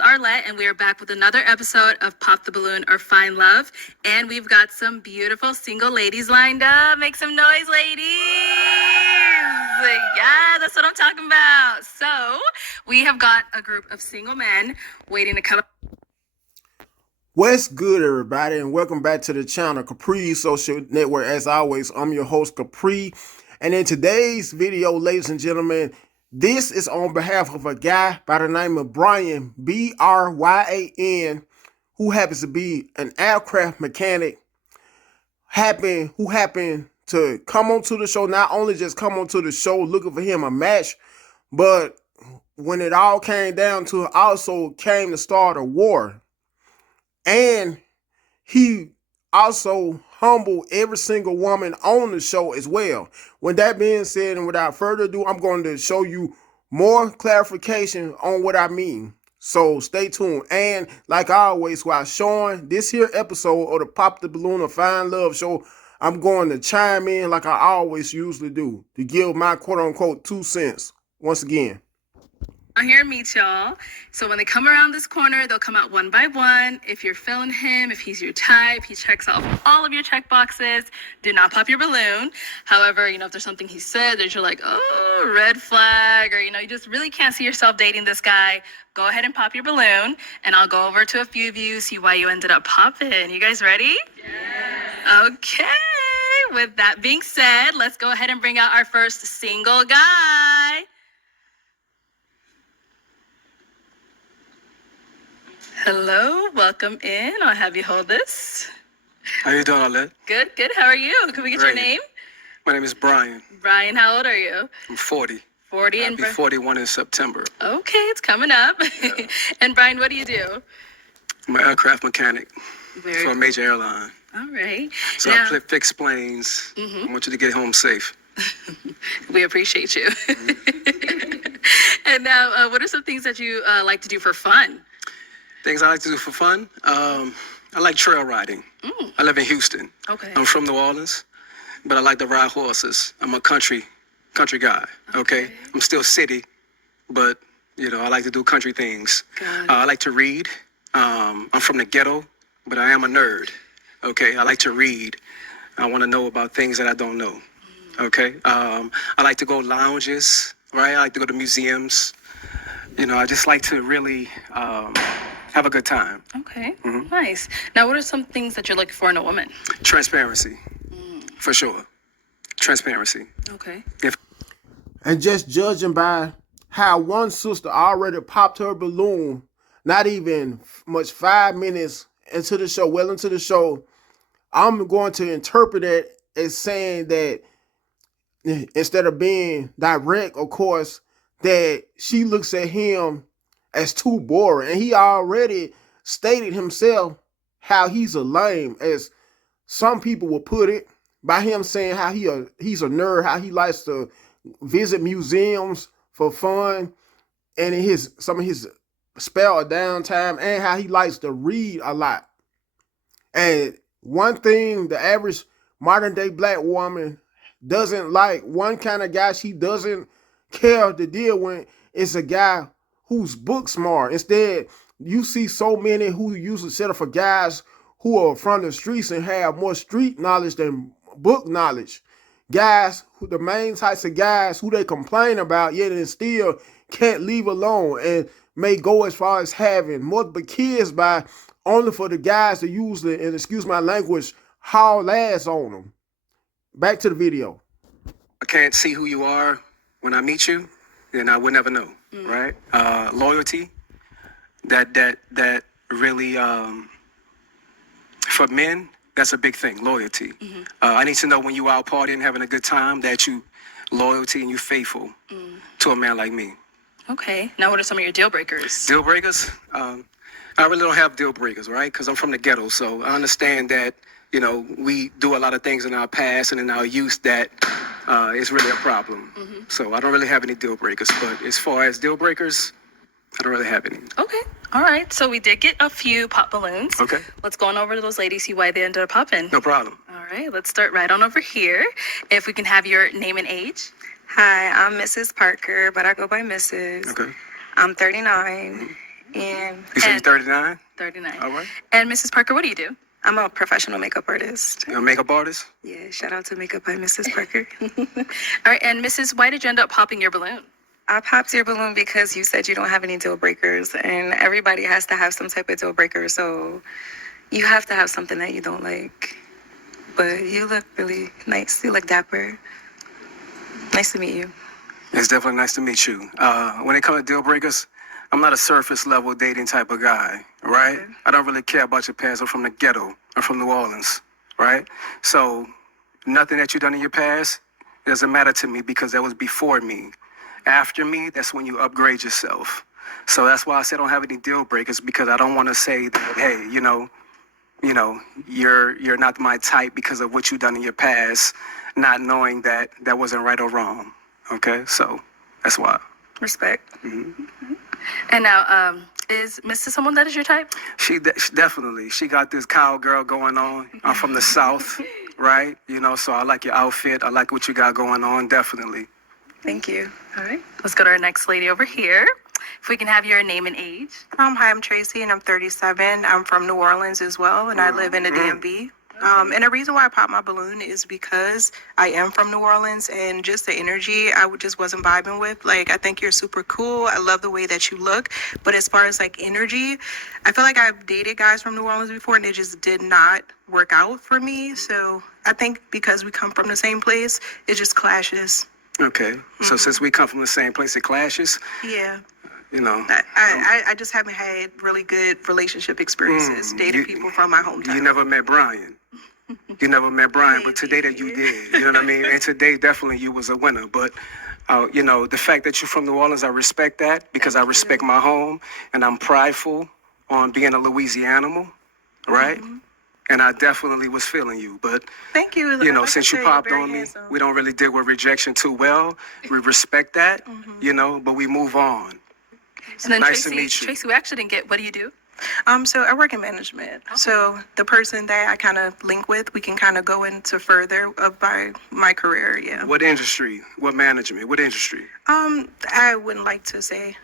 Arlette, and we are back with another episode of Pop the Balloon or Find Love. And we've got some beautiful single ladies lined up. Make some noise, ladies. Yeah, that's what I'm talking about. So we have got a group of single men waiting to come. What's good, everybody, and welcome back to the channel, Capri Social Network. As always, I'm your host, Capri. And in today's video, ladies and gentlemen, this is on behalf of a guy by the name of Bryan, B-R-Y-A-N, who happens to be an aircraft mechanic, who happened to come onto the show, not only just come onto the show looking for him a match, but when it all came down to it, also came to start a war. And he also humbled every single woman on the show as well. With that being said, and without further ado, I'm going to show you more clarification on what I mean. So stay tuned. And like always, while showing this here episode of the Pop the Balloon or Find Love show, I'm going to chime in like I always usually do to give my quote-unquote 2 cents once again. I'm here to meet y'all. So when they come around this corner, they'll come out one by one. If you're feeling him, if he's your type, he checks off all of your check boxes. Do not pop your balloon. However, if there's something he said that you're like, oh, red flag, or, you just really can't see yourself dating this guy, go ahead and pop your balloon. And I'll go over to a few of you, see why you ended up popping. You guys ready? Yes. Okay. With that being said, let's go ahead and bring out our first single guy. Hello, welcome in. I'll have you hold this. How you doing, Arlette? Good. How are you? Can we get your name? My name is Bryan. Bryan, how old are you? I'm 40. 40 I'll be 41 in September. Okay, it's coming up. Yeah. And Bryan, what do you do? I'm an aircraft mechanic for a Very major airline. All right. So Now, I fix planes. I want you to get home safe. we appreciate you. And now, what are some things that you like to do for fun? Things I like to do for fun. I like trail riding. I live in Houston. Okay. I'm from New Orleans, but I like to ride horses. I'm a country guy. Okay. I'm still city, but I like to do country things. Got it. I like to read. I'm from the ghetto, but I am a nerd. Okay. I like to read. I want to know about things that I don't know. Okay. I like to go lounges. Right. I like to go to museums. I just like to really have a good time. Okay, Nice. Now, what are some things that you're looking for in a woman? Transparency, for sure. Transparency. Okay. And just judging by how one sister already popped her balloon, not even much 5 minutes into the show, well into the show, I'm going to interpret it as saying that instead of being direct, of course, that she looks at him as too boring. And he already stated himself how he's a lame, as some people will put it, by him saying how he's a nerd, how he likes to visit museums for fun, and in some of his spare or downtime, and how he likes to read a lot. And one thing the average modern day black woman doesn't like, one kind of guy she doesn't care to deal with, is a guy who's book smart. Instead, you see so many who usually settle for guys who are from the streets and have more street knowledge than book knowledge. Guys, the main types of guys who they complain about, yet and still can't leave alone, and may go as far as having multiple kids by only for the guys to usually, and excuse my language, haul ass on them. Back to the video. I can't see who you are when I meet you, then I would never know, right? Loyalty, that really, for men, that's a big thing, loyalty. I need to know when you out partying, having a good time, that you loyalty and you faithful to a man like me. Okay. Now, what are some of your deal breakers? Deal breakers? I really don't have deal breakers, right? Because I'm from the ghetto, so I understand that, we do a lot of things in our past and in our youth that is really a problem. So I don't really have any deal breakers. But as far as deal breakers, I don't really have any. Okay. All right. So we did get a few pop balloons. Okay. Let's go on over to those ladies, see why they ended up popping. No problem. All right. Let's start right on over here. If we can have your name and age. Hi, I'm Mrs. Parker, but I go by Mrs. Okay. I'm 39. And You say you're And 39? 39. All right. And Mrs. Parker, what do you do? I'm a professional makeup artist. You're a makeup artist? Yeah, shout out to Makeup by Mrs. Parker. All right, and Mrs., why did you end up popping your balloon? I popped your balloon because you said you don't have any deal breakers, and everybody has to have some type of deal breaker. So you have to have something that you don't like. But you look really nice. You look dapper. Nice to meet you. It's definitely nice to meet you. When it comes to deal breakers, I'm not a surface level dating type of guy, right? Okay. I don't really care about your past. I'm from the ghetto. I'm from New Orleans, right? So nothing that you've done in your past doesn't matter to me because that was before me. After me, that's when you upgrade yourself. So that's why I said I don't have any deal breakers because I don't want to say that, hey, you're not my type because of what you've done in your past, not knowing that that wasn't right or wrong. Okay, so that's why. Respect. And now, is Mrs. someone that is your type? She definitely. She got this cowgirl going on. I'm from the South, right? So I like your outfit. I like what you got going on. Definitely. Thank you. All right, let's go to our next lady over here. If we can have your name and age. Hi, I'm Tracy, and I'm 37. I'm from New Orleans as well, and I live in the DMV. And the reason why I popped my balloon is because I am from New Orleans, and just the energy just wasn't vibing with. Like, I think you're super cool. I love the way that you look. But as far as like energy, I feel like I've dated guys from New Orleans before, and it just did not work out for me. So I think because we come from the same place, it just clashes. Okay. So since we come from the same place, it clashes. Yeah. I I just haven't had really good relationship experiences dating people from my hometown. You never met Brian. You never met Brian, but today that you did. You know what I mean? And today definitely you was a winner. But the fact that you're from New Orleans, I respect that because I respect my home and I'm prideful on being a Louisianian, right? And I definitely was feeling you. But Thank you. you know, Like I since you said, popped you're very on me, handsome. we don't really deal with rejection too well. We respect that, but we move on. And then Nice to Tracy, meet you. Tracy, we actually didn't get, what do you do? So I work in management. So the person that I kind of link with, we can kind of go into further of my career. Yeah. What industry? What management? What industry? I wouldn't like to say.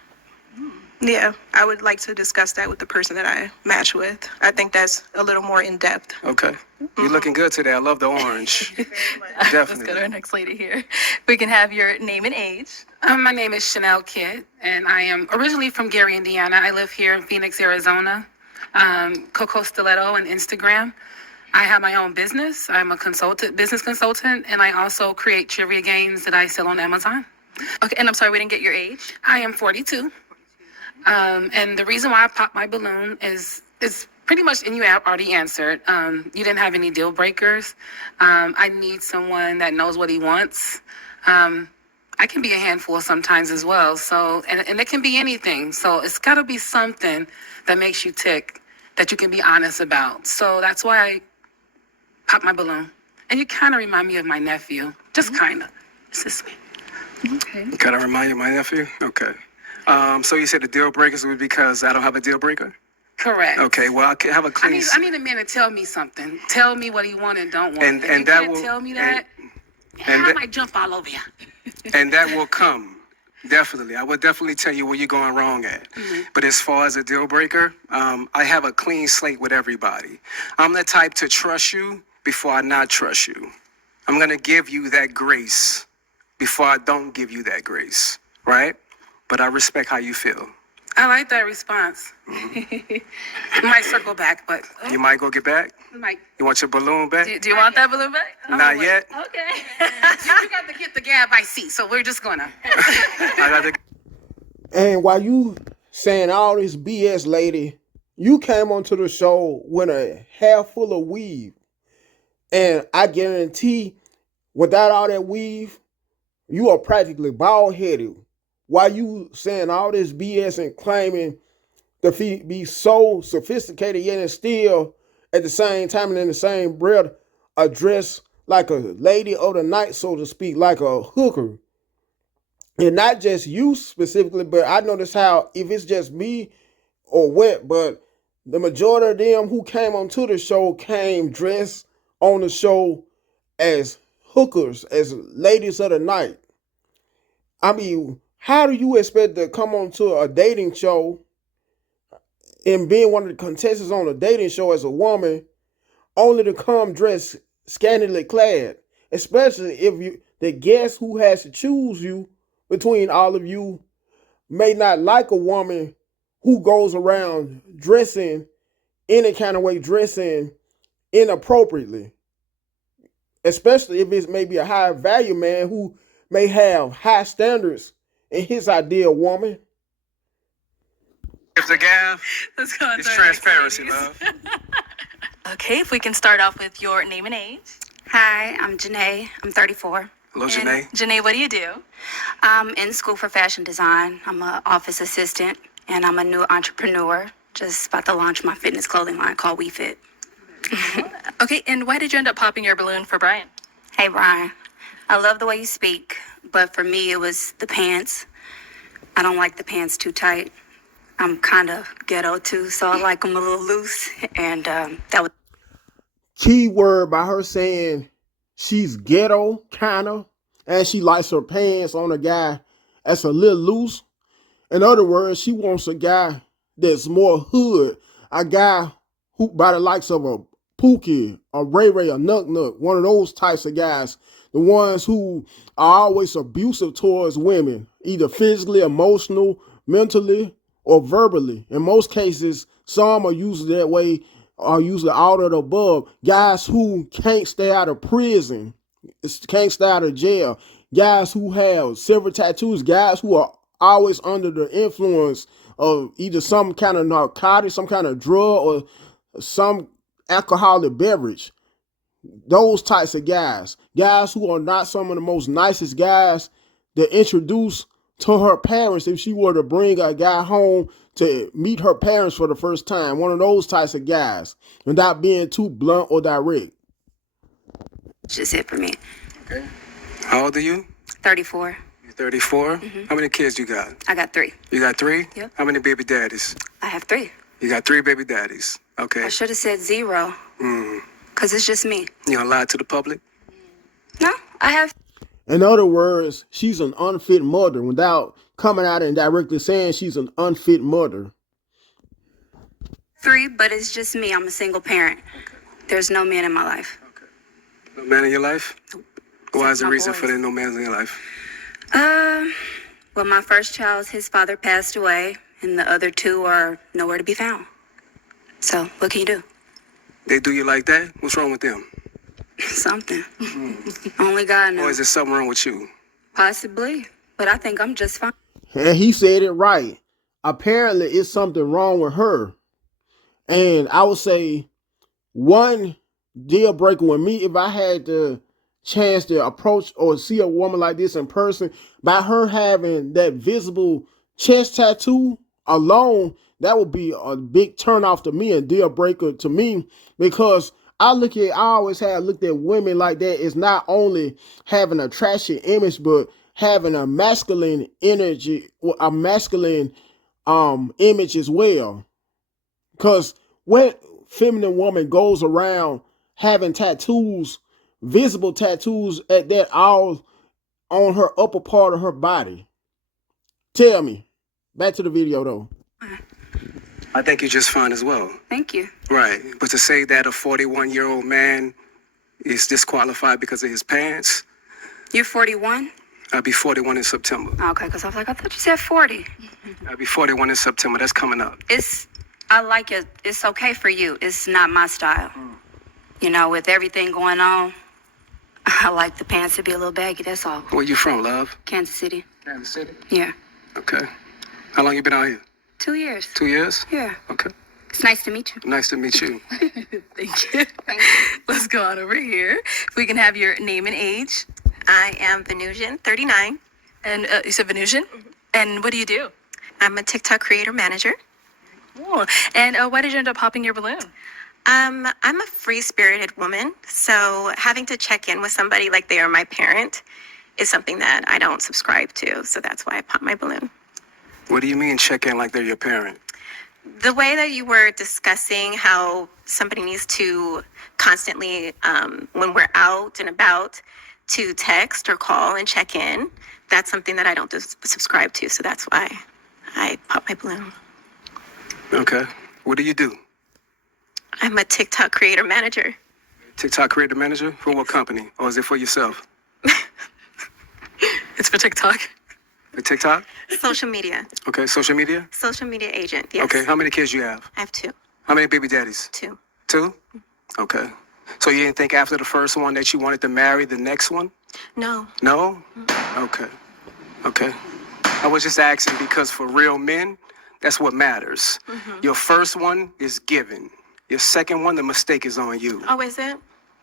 Yeah, I would like to discuss that with the person that I match with. I think that's a little more in depth. Okay. You're looking good today. I love the orange. Let's go to our Definitely. next lady here. We can have your name and age. My name is Chanel Kidd, and I am originally from Gary, Indiana. I live here in Phoenix, Arizona. Coco Stiletto on Instagram. I have my own business. I'm a business consultant, and I also create trivia games that I sell on Amazon. Okay, and I'm sorry, we didn't get your age. I am 42. And the reason why I popped my balloon is pretty much, and you have already answered. You didn't have any deal breakers. I need someone that knows what he wants. I can be a handful sometimes as well. So, and it can be anything. So it's got to be something that makes you tick, that you can be honest about. So that's why I popped my balloon. And you kind of remind me of my nephew, just kind of. It's just me. Okay. Can I remind you of my nephew? Okay. So you said the deal breakers was because I don't have a deal breaker? Correct. Okay, well, I can have a I clean... need a man to tell me something. Tell me what he want and don't want. And- If and you that can't will- tell me that, and I that- might jump all over you. And that will come. Definitely. I will definitely tell you where you're going wrong at. But as far as a deal breaker, I have a clean slate with everybody. I'm the type to trust you before I not trust you. I'm going to give you that grace before I don't give you that grace, right? But I respect how you feel. I like that response. Might circle back, but You might go get back? might. You want your balloon back? Do you want that balloon back? Not yet. Okay. You got to get the gab I see, so we're just gonna. I got to... And while you saying all this BS, lady, you came onto the show with a hair full of weave. And I guarantee, without all that weave, you are practically bald-headed. While you saying all this BS and claiming to be so sophisticated, yet and still, at the same time and in the same breath, address like a lady of the night, so to speak, like a hooker. And not just you specifically, but I notice how, if it's just me or what, but the majority of them who came onto the show came dressed on the show as hookers, as ladies of the night. I mean, how do you expect to come onto a dating show and being one of the contestants on a dating show as a woman, only to come dressed scantily clad, especially if the guest who has to choose you between all of you may not like a woman who goes around dressing any kind of way, dressing inappropriately, especially if it's maybe a high value man who may have high standards in his ideal woman. If the Gav, Let's go on it's to our next transparency, ladies. love. Okay, if we can start off with your name and age. Hi, I'm Janae. I'm 34. Hello, Janae. Janae, what do you do? I'm in school for fashion design. I'm an office assistant, and I'm a new entrepreneur. Just about to launch my fitness clothing line called WeFit. Okay, and why did you end up popping your balloon for Brian? Hey, Brian. I love the way you speak, but for me, it was the pants. I don't like the pants too tight. I'm kind of ghetto too, so I like them a little loose, and that was. Key word by her saying she's ghetto, kinda, and she likes her pants on a guy that's a little loose. In other words, she wants a guy that's more hood, a guy who by the likes of a Pookie, a Ray Ray, a Nuk Nuk, one of those types of guys, the ones who are always abusive towards women, either physically, emotional, mentally, or verbally. In most cases, some are usually that way, are usually all of the above. Guys who can't stay out of prison, can't stay out of jail. Guys who have several tattoos. Guys who are always under the influence of either some kind of narcotic, some kind of drug, or some alcoholic beverage. Those types of guys. Guys who are not some of the most nicest guys that introduce to her parents if she were to bring a guy home to meet her parents for the first time. One of those types of guys, without being too blunt or direct. Just it for me. Okay. How old are you? 34. You're 34? How many kids you got? I got 3. You got 3? Yep. How many baby daddies? I have 3. You got 3 baby daddies. Okay. I should have said 0, because it's just me. You gonna lie to the public? No, I have In other words, she's an unfit mother without coming out and directly saying she's an unfit mother. 3, but it's just me. I'm a single parent. There's no man in my life. No man in your life? Nope. Why is the My reason boys. for there no man in your life? Well, my first child, his father passed away, and the other 2 are nowhere to be found. So, what can you do? They do you like that? What's wrong with them? Something. Only God Or knows. is there something wrong with you? Possibly, but I think I'm just fine. And he said it right. Apparently, it's something wrong with her. And I would say one deal breaker with me, if I had the chance to approach or see a woman like this in person, by her having that visible chest tattoo alone, that would be a big turnoff to me and deal breaker to me, because I always have looked at women like that as not only having a trashy image, but having a masculine energy, a masculine image as well. Because when feminine woman goes around having tattoos, visible tattoos at that all on her upper part of her body. Tell me. Back to the video though. I think you're just fine as well. Thank you. Right. But to say that a 41-year-old man is disqualified because of his pants, You're 41? I'll be 41 in September. Okay, because I was like, I thought you said 40. I'll be 41 in September. That's coming up. I like it. It's okay for you. It's not my style. You know, with everything going on, I like the pants to be a little baggy, that's all. Where you from, love? Kansas City. Kansas City. Yeah. Okay. How long you been out here? 2 years. 2 years? Yeah. Okay. It's nice to meet you. Nice to meet you. Thank you. Let's go on over here. If we can have your name and age. I am Venusian, 39. And you said Venusian? And what do you do? I'm a TikTok creator manager. Cool. And why did you end up popping your balloon? I'm a free-spirited woman, so having to check in with somebody like they are my parent is something that I don't subscribe to. So that's why I pop my balloon. What do you mean check in like they're your parent? The way that you were discussing how somebody needs to constantly, when we're out and about, to text or call and check in, that's something that I don't subscribe to. So that's why I pop my balloon. Okay. What do you do? I'm a TikTok creator manager. TikTok creator manager? For what company? Or is it for yourself? It's for TikTok. For TikTok? Social media. Okay, social media? Social media agent, yes. Okay, how many kids you have? I have 2. How many baby daddies? 2. 2? Okay. So you didn't think after the first one that you wanted to marry the next one? No. No? Okay. Okay. I was just asking because for real men, that's what matters. Your first one is given. Your second one, the mistake is on you. Oh, is it?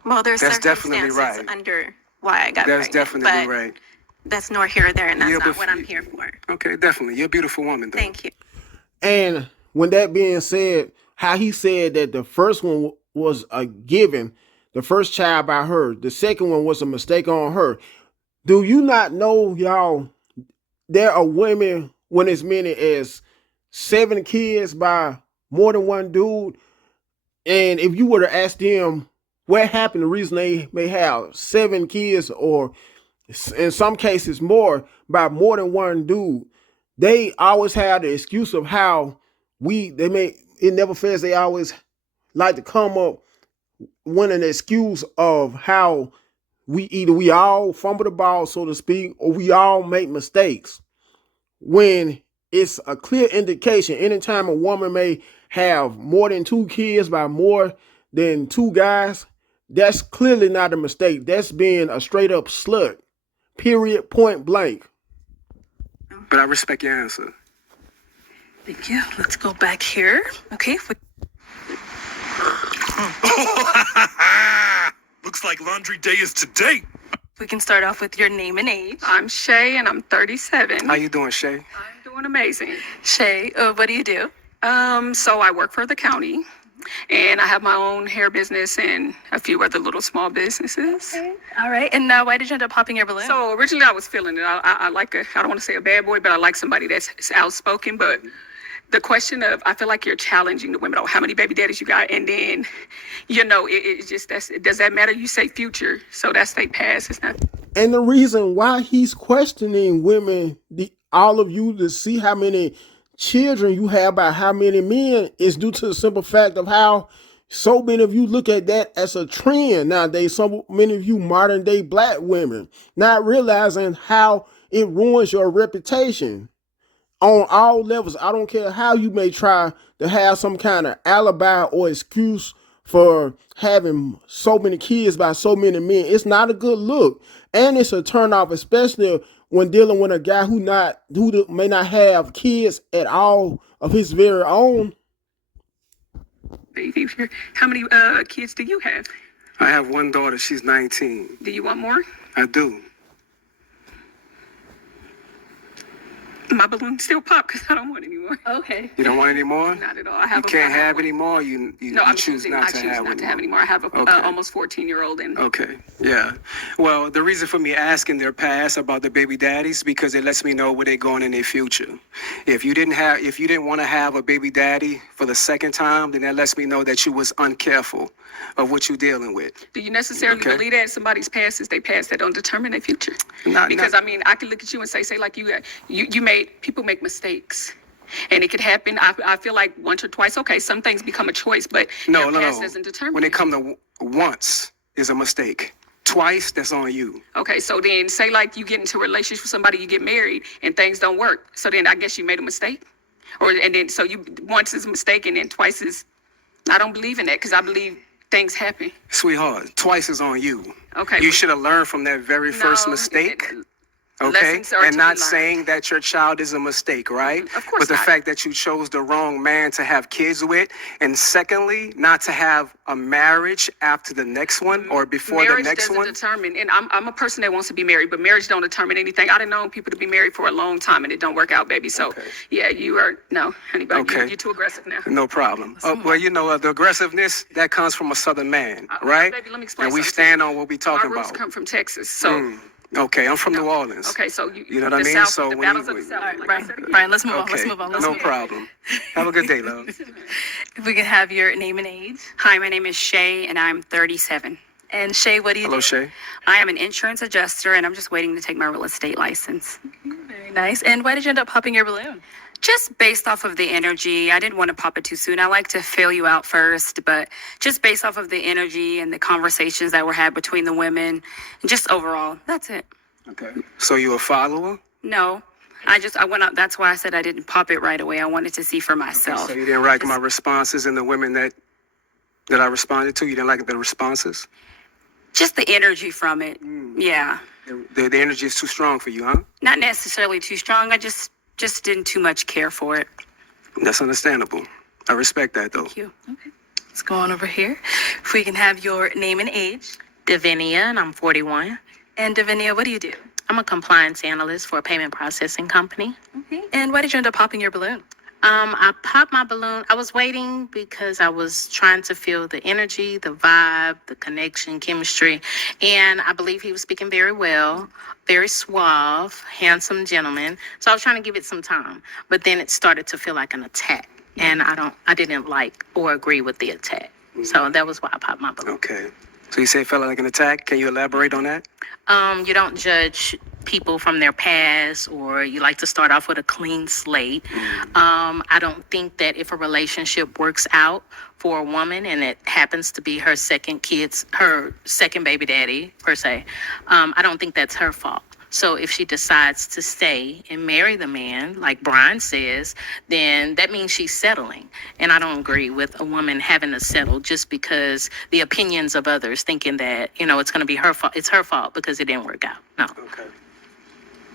Well, there's That's definitely circumstances right. under why I got That's pregnant, definitely but right. that's nor here or there, and that's Yeah, not but- what I'm here for. Okay, definitely. You're a beautiful woman, though. Thank you. And when that being said, how he said that the first one was a given, the first child by her, the second one was a mistake on her. Do you not know, y'all, there are women when as many as 7 kids by more than one dude? And if you were to ask them what happened, the reason they may have 7 kids or in some cases more by more than one dude, they always have the excuse of how it never fails. They always like to come up with an excuse of how we all fumble the ball, so to speak, or we all make mistakes. When it's a clear indication, anytime a woman may have more than 2 kids by more than 2 guys, that's clearly not a mistake. That's being a straight up slut. Period, point blank. But I respect your answer. Thank you. Let's go back here. Okay. Looks like laundry day is today. We can start off with your name and age. I'm Shay, and I'm 37. How you doing, Shay? I'm doing amazing. Shay, what do you do? So I work for the county, and I have my own hair business and a few other little small businesses. All right. And why did you end up popping your balloon? So originally I was feeling it. I like I don't want to say a bad boy, but I like somebody that's outspoken. But the question of, I feel like you're challenging the women on how many baby daddies you got, and then, it just, does that matter? You say future, so that's they past. It's not. And the reason why he's questioning women, all of you, to see how many children you have by how many men is due to the simple fact of how so many of you look at that as a trend nowadays. So many of you modern day black women not realizing how it ruins your reputation on all levels. I don't care how you may try to have some kind of alibi or excuse for having so many kids by so many men. It's not a good look, and it's a turnoff, especially when dealing with a guy who may not have kids at all of his very own. Baby, how many kids do you have? I have one daughter. She's 19. Do you want more? I do. My balloon still pop because I don't want any more. Okay. You don't want any more? Not at all. I You have can't have any more. You I'm choose choosing. not I to choose have not any to have more. any more. I have a Okay. almost 14-year-old, and Okay, yeah. Well, the reason for me asking their past about the baby daddies, because it lets me know where they're going in their future. If you didn't want to have a baby daddy for the second time, then that lets me know that you was uncareful of what you're dealing with. do you necessarily Okay. believe that somebody's past is their past that don't determine their future? Because Not- I mean, I can look at you and say like you made people make mistakes. And it could happen. I feel like once or twice. Okay, some things become a choice, but No. your past doesn't determine When it it. comes to once is a mistake. Twice, that's on you. Okay, so then say like you get into a relationship with somebody, you get married, and things don't work. So then I guess you made a mistake, and then so you once is a mistake, and then twice is. I don't believe in that because I believe things happen. Sweetheart, twice is on you. Okay, You but- should have learned from that very first No, mistake. it- Okay, lessons are and to not be learned. saying that your child is a mistake, right? Of course But the not. fact that you chose the wrong man to have kids with, and secondly, not to have a marriage after the next one or before Marriage the next doesn't one. determine, and I'm a person that wants to be married, but marriage don't determine anything. I done known people to be married for a long time and it don't work out, baby. So Okay. yeah, you are no, honey, but Okay. you're too aggressive now. No problem. Well, the aggressiveness that comes from a Southern man, right? Baby, let me explain And we something to stand you. on what we My talking roots about. come from Texas, so Okay, I'm from New Orleans. okay, so You know what I the mean? South, So the when battles you- of the South. All right, like I Brian. said again. Brian, let's move on. Okay, Let's move on. Let's no move on. problem. Have a good day, love. If we can have your name and age. Hi, my name is Shay, and I'm 37. And Shay, what do you Hello, do? Shay. I am an insurance adjuster, and I'm just waiting to take my real estate license. Very nice. And why did you end up popping your balloon? Just based off of the energy, I didn't want to pop it too soon. I like to feel you out first, but just based off of the energy and the conversations that were had between the women, and just overall, that's it. Okay. So you a follower? No, I went up. That's why I said I didn't pop it right away. I wanted to see for myself. So you didn't like my responses and the women that I responded to? You didn't like the responses? Just the energy from it. Yeah. The energy is too strong for you, huh? Not necessarily too strong. I just didn't too much care for it. That's understandable. I respect that, though. Thank you. Okay. Let's go on over here. If we can have your name and age. Davinia, and I'm 41. And Davinia, what do you do? I'm a compliance analyst for a payment processing company. Okay. And why did you end up popping your balloon? I popped my balloon. I was waiting because I was trying to feel the energy, the vibe, the connection, chemistry. And I believe he was speaking very well, very suave, handsome gentleman. So I was trying to give it some time. But then it started to feel like an attack. And I didn't like or agree with the attack. So that was why I popped my balloon. Okay. So you say it felt like an attack. Can you elaborate on that? You don't judge people from their past, or you like to start off with a clean slate. I don't think that if a relationship works out for a woman and it happens to be her second baby daddy, per se, I don't think that's her fault. So if she decides to stay and marry the man, like Brian says, then that means she's settling. And I don't agree with a woman having to settle just because the opinions of others thinking that, it's going to be her fault. It's her fault because it didn't work out. No. Okay.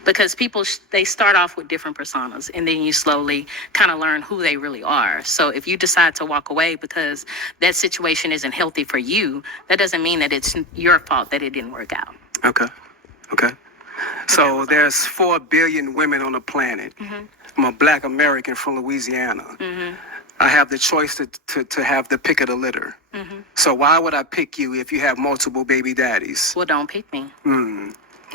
Because people, they start off with different personas and then you slowly kind of learn who they really are. So if you decide to walk away because that situation isn't healthy for you, that doesn't mean that it's your fault that it didn't work out. Okay. So there's 4 billion women on the planet. I'm a Black American from Louisiana. I have the choice to have the pick of the litter. So why would I pick you if you have multiple baby daddies? Well, don't pick me.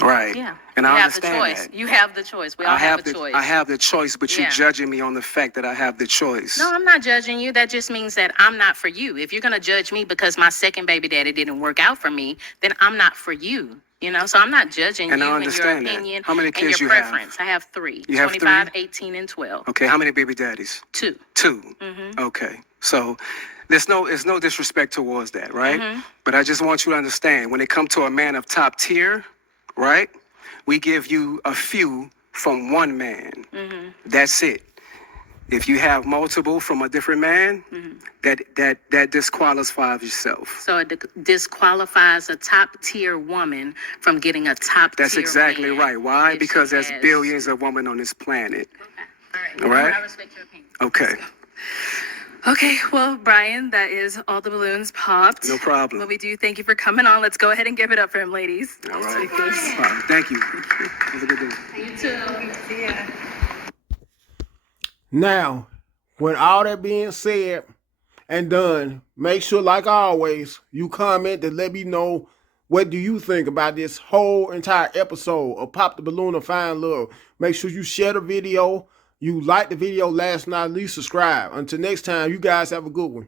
Right. Yeah. And you I have understand the choice. that. You have the choice. We all have a choice. I have the choice, but you're Yeah. judging me on the fact that I have the choice. No, I'm not judging you. That just means that I'm not for you. If you're going to judge me because my second baby daddy didn't work out for me, then I'm not for you. So I'm not judging And you I and your understand that. opinion How many and kids your you have? preference. I have 3. You have 25, three? 18, and 12. Okay, how many baby daddies? 2. 2. Okay. So there's no disrespect towards that, right? But I just want you to understand, when it comes to a man of top tier, right? We give you a few from one man. That's it. If you have multiple from a different man, that disqualifies yourself. So it disqualifies a top tier woman from getting a top tier That's exactly man right. Why? if Because she there's has- billions of women on this planet. All All right? I respect your opinion. Okay. Okay, well, Brian, that is all the balloons popped. No problem. Well, we do thank you for coming on. Let's go ahead and give it up for him, ladies. All Let's right. take this. All right. Thank you. Have a good day. You too. Now, when all that being said and done, make sure, like always, you comment and let me know what do you think about this whole entire episode of Pop the Balloon of Fine Love. Make sure you share the video. You like the video last night, at least subscribe. Until next time, you guys have a good one.